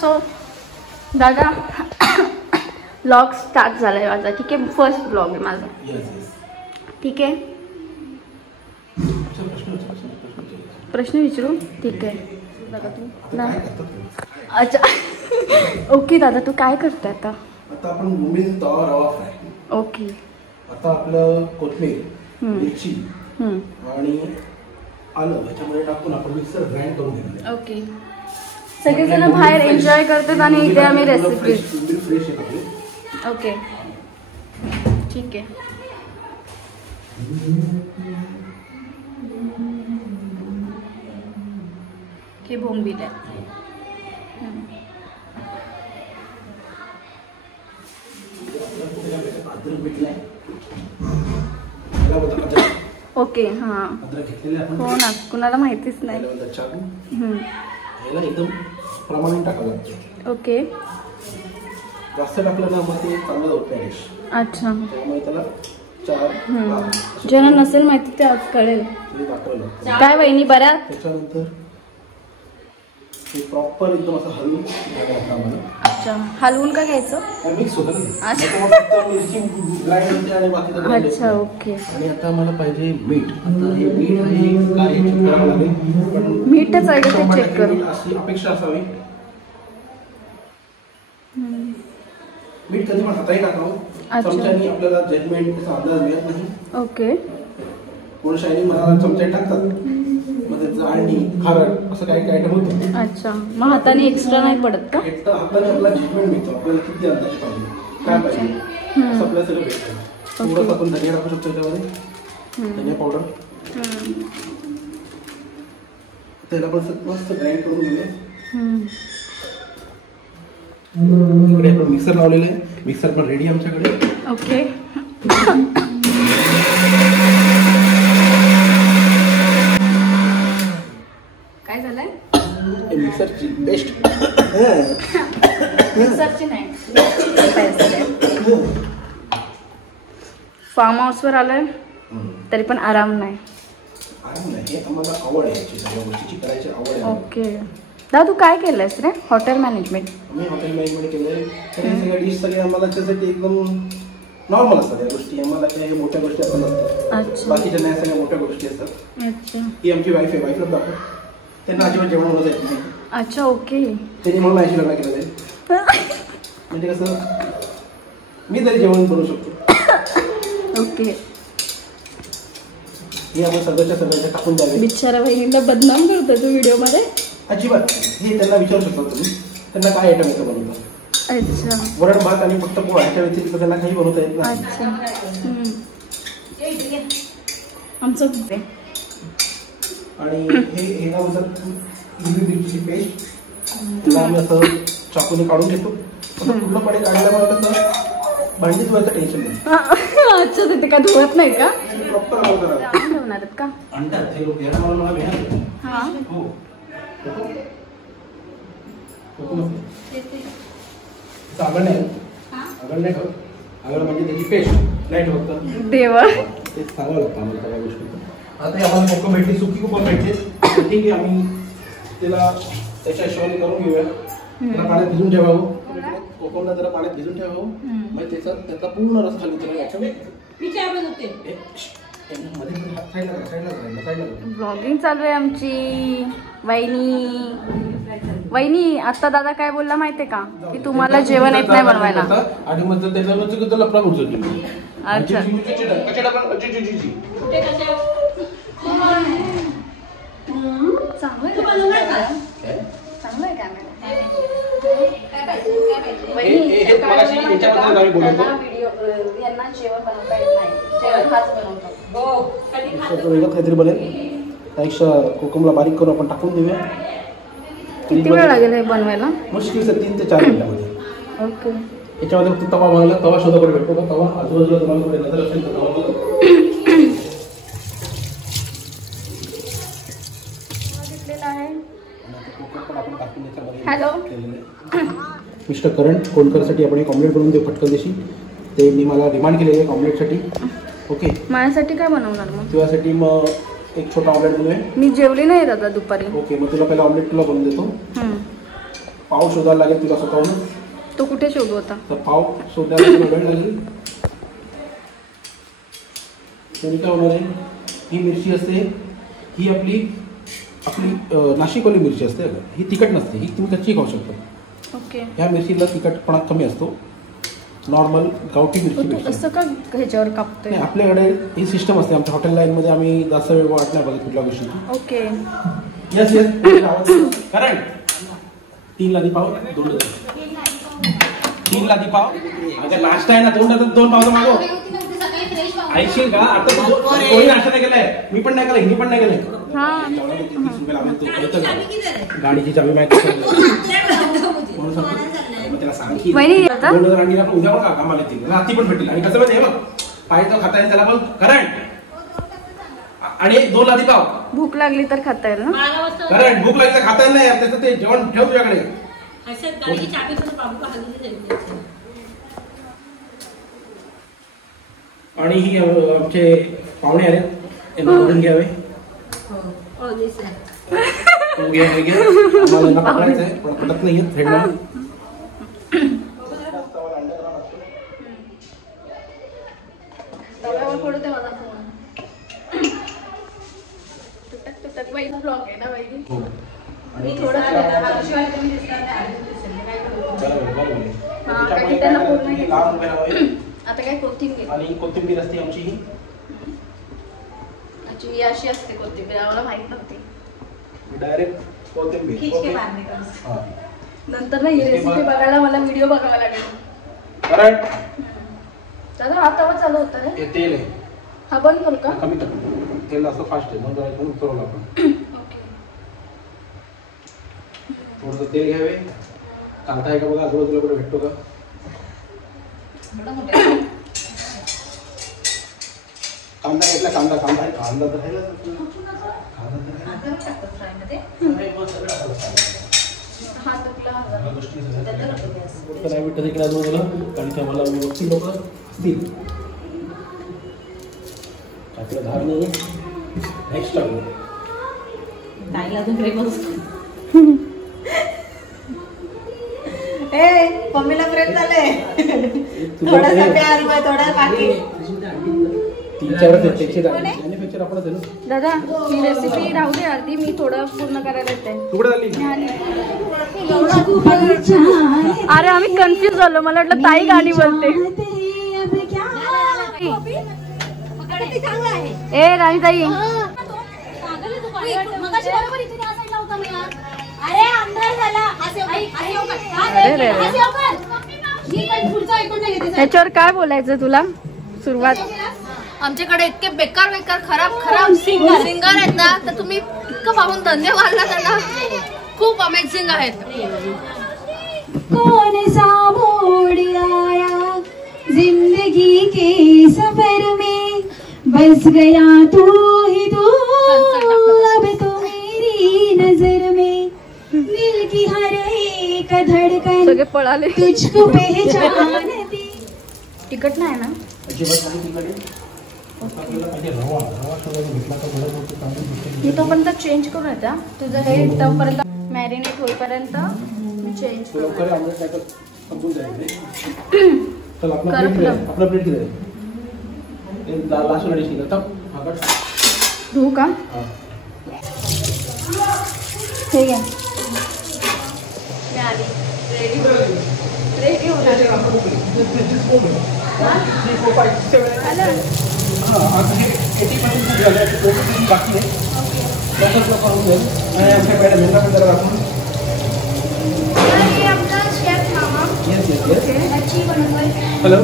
So दादा blog start झाला आहे माझा. ठीक आहे, फर्स्ट ब्लॉग आहे माझा. ठीक आहे, प्रश्न विचारू. ठीक आहे दादा तू ना. अच्छा ओके दादा तू काय करतोय आता? आता आपण बोंबील तवा रवा फ्राय. ओके. आता आपलं कोथिंबीर, मिरची आणि आलं याच्यामध्ये टाकून आपण मिक्सर ग्राइंड करून घेणार. ओके. सगळेजण बाहेर एन्जॉय करतात आणि इथे आम्ही रेसिपी. फ्रेश येतो. ओके ठीक आहे. हे बोंबील आहे. ओके हां हो ना, कुणाला माहितीच नाही. एकदम प्रमाणात टाकावं लागतं. ओके. जास्त टाकलं ना मग ते चांगलं होत नाही. अच्छा. त्यामुळे त्याला 4 ज्यांना नसेल माहिती ते आज कळेल. काय वहिनी बऱ्या? त्याच्यानंतर प्रॉपर एकदम असं हलवून घ्यायचं आम्हाला. अच्छा, हलवून का घ्यायचं? मिक्स होतं ना. अच्छा ओके. आणि आता मला पाहिजे मीठ. आता हे मीठ आहे काय चेक करावं लागेल. पण मीठच आहे ते चेक करू. अशी अपेक्षा असावी. मीठ कधी पण हाताही टाकावं. चमच्यानी आपल्याला जजमेंटचा अंदाज मिळत नाही. ओके. कोण शायनिंग मला चमचे टाकतात मग त्याचं आणि खारट असं काही काही आयटम होतं. अच्छा, मग हाताने एक्स्ट्रा नाही पडत का? एक्स्ट्रा हाताने आपला जजमेंट मिळतो. आपल्याला किती अंदाज पाहिजे काय पाहिजे असं आपल्याला सगळं भेटतं. थोडंसं आपण धनिया टाकू शकतो त्याच्यामध्ये. धनिया पावडर त्याला आपण मस्त ग्राइंड करून घेऊया. इकडे आपण मिक्सर लावलेलं आहे. मिक्सर पण रेडी आमच्याकडे. ओके. काय झालंय? मिक्सरची पेस्ट. मिक्सरची नाही, फार्म हाऊसवर आलोय तरी पण आराम नाही. आम्हाला आवड आहे सगळ्या गोष्टीची करायची आवड आहे. ओके. दादा तू काय केलंयस रे? Hotel management. मी हॉटेल मॅनेजमेंट केलंय. सगळ्या डिश सगळे आम्हाला त्यासाठी एकदम नॉर्मल असतात. या गोष्टी आम्हाला काही मोठ्या गोष्टी असं नसतात. अच्छा. बाकीच्या नाही सगळ्या मोठ्या गोष्टी असतात. अच्छा. ही आमची वाईफ आहे. वाईफला दाखव. त्यांना अजिबात जेवण बनवता येत नाही. अच्छा ओके. त्यांनी म्हणून माझी लग्न केलं जाईल. म्हणजे कसं मी तरी जेवण बनवू शकतो. ओके. हे आपण सगळ्याच्या टाकून द्यावे. बिचारा बहिणीला बदनाम करतो तू व्हिडिओ मध्ये. अजिबात. हे त्यांना विचारू शकता तुम्ही त्यांना काय आयटम येतं बनवता. अच्छा. वरण भात आणि फक्त पोळा ह्याच्या व्यतिरिक्त त्यांना काही बनवता येत नाही. अच्छा. आमचं आणि हे ना हिरवी मिरचीची पेस्ट तिला आम्ही असं चाकूने काढून घेतो. पूर्णपणे काढल्यामुळे कसं भांडी धुवायचं टेन्शन नाही. अच्छा तिथे काय धुवत नाही का? प्रॉपर ठेवणार का? आणतात हे लोक. याला मला भेटणार. हा हो. आगळ नाही. आगळ नाही ठेवत. आगळ म्हणजे त्याची पेस्ट नाही ठेवत. देवा ते चांगलं लागतं आम्हाला सगळ्या गोष्टी. आता आम्हाला कोकम भेटली, सुकी कोकम भेटली. ठीक आहे, आम्ही त्याला त्याच्या हिशोबाने करून घेऊया. त्याला पाण्यात भिजून ठेवावं. कोकमला जरा पाण्यात भिजून ठेवावं. मग त्याचा पूर्ण रस खाली उतरायला याच्यामध्ये. ब्लॉगिंग चालू आहे आमची. वहिनी आता दादा काय बोलला माहितीये का की तुम्हाला जेवण येत नाही बनवायला. आणि मग त्याला लपडा उचलतो. अच्छा. चांगलं आहे कॅमेरा. यांना जेवण बनवता येत नाही. जेवण हाच बनवतो. वेगळं काहीतरी बनेल. त्यापेक्षा कोकमला बारीक करून आपण टाकून देऊया. किती वेळ लागेल हे बनवायला? मुश्किल 3 ते 4 मिनिटामध्ये. ओके. याच्यामध्ये फक्त तवा बनवला. तवा शोधाकडे भेटतो का? तवा आजूबाजूला तुम्हाला कुठे नजर असेल तर तवा बघा. हॅलो मिस्टर करण कोलकरसाठी आपण एक ऑमलेट बनवून देऊ पटकन देशी. ते मी मला डिमांड केलेली आहे ऑमलेटसाठी. ओके. माझ्यासाठी काय बनवणार मग? तुझ्यासाठी मग एक छोटा ऑमलेट बनवूया. मी जेवली नाही दादा दुपारी. ओके, मग तुला पहिला ऑमलेट तुला बनवून देतो. पाव शोधायला लागेल तुला स्वतःहून. तो कुठे शोधू आता? तर पाव शोधायला तुला वेळ लागेल. तरी काय होणार आहे, ही मिरची असते, ही आपली नाशिकवाली मिरची असते. ही तिखट नसते, ही तुम्ही कच्ची खाऊ शकता. ओके. ह्या मिरचीला तिखटपणा कमी असतो. नॉर्मल गावठी मिरची असं का ह्याच्यावर कापतोय? आपल्याकडे ही सिस्टम असते. आमच्या हॉटेल लाईनमध्ये आम्ही जास्त वेळ वाट नाही बघत कुठल्या गोष्टी. ओके. Yes yes correct. 3 लादी पाव, 2 3 लादी पाव. अगं नाश्ता आहे ना, 2 पाव मागो. ऐकशील का? आता कोणी नाश्ता नाही केलाय, मी पण नाही केलाय, हिनी पण नाही केलाय. गाडीची चाबी माहिती त्याला सांग की उद्या बघा कामाला येतील, रात्री पण भेटेल. आणि कसं माहिती बघ, पाहिजे खाता येईल त्याला पण करंट. आणि 2 लादी पाव. भूक लागली तर खाता येईल ना? करंट. भूक लागली तर खाता येईल नाही, त्याचं ते जेवण ठेव तुझ्याकडे. आणि ही आमचे पाहुणे आले, त्यांना बोलून घ्यावे. पकडायचं आहे पण पटत नाही थेडला. आता काय कोथिंबीर आणि कोथिंबीर असते आमची ही. ही अशी असते कोथिंबीर, आम्हाला माहित नव्हती. डायरेक्ट कोथिंबीर. नंतर ना ही रेसिपी बघायला मला व्हिडिओ बघावा लागेल. करेक्ट. दादा हा तवा चालू होता रे. हे तेल आहे, हा बंद करू का? कमी कर. तेल असं फास्ट आहे, मग जरा उतरवलं आपण. थोडंसं तेल घ्यावे. कांदा आहे का बघा आजूबाजूला कुठे भेटतो का? कांदा घेतला. कांदा आहे, कांदा तर आहे. इकडे आजूबाजूला, कारण की आम्हाला व्यवस्थित लोक असतील. आपलं धार नाही. नेक्स्ट टाकू मम्मीला प्रेम झालंय. थोडासा प्यार हुआ, थोडा बाकी. 3-4 मॅन्युफॅक्चर आपण झालो. दादा ही रेसिपी राहू दे अर्धी, मी थोडं पूर्ण करायला येते. तुकडे झाली. अरे आम्ही कन्फ्युज झालो, मला वाटलं ताई गाणी बोलते. ए राणी ताई. ह्याच्यावर काय बोलायचं तुला? सुरुवात. आमच्याकडे इतके बेकार खराब सिंगर आहेत ना, तर तुम्ही इतकं पाहून धन्यवाद ना त्यांना. खूप अमेझिंग आहेत. कौन सा मोड़ आया जिंदगी के सफर में, बस गया तू ही तू, अब तो मेरी नजर में. दिल की हर एक धड़कन सगळे पळाले. तुझको पहचानती. तिखट नाही ना? मी तोपर्यंत चेंज करून येते. तुझं हे तोपर्यंत मॅरिनेट होईपर्यंत चेंज करू. धुवू का? हे घ्या. रेडी होणार. हॅलो.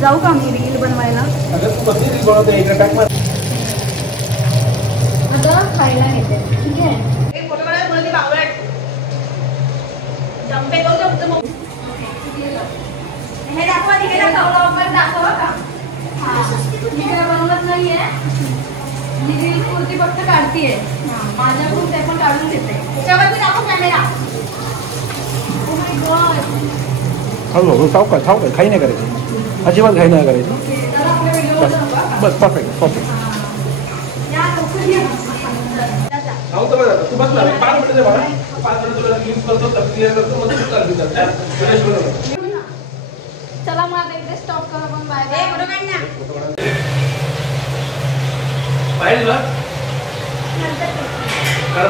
जाऊ का मी रील बनवायला? आता खायला येते. ठीक आहे. हे दाखवा. दाखवा का? बनवत नाहीये. रील कुर्ती फक्त काढतीये. माझ्याकडून ते पण काढून देते. त्याच्यावरती दाखव कॅमेरा. हळूहळू सावकाश सावकाश. घाई नाही करायची, अजिबात घाई नाही करायची. बस परफेक्ट. भाऊ तर बघा तू बसला 5 मिनिटं बघा 5 मिनिटं तुला यूज करतो क्लिअर करतो मग तू चालू कर चला मग आता इथे स्टॉप करा पण बाय पाहिजे ना कारण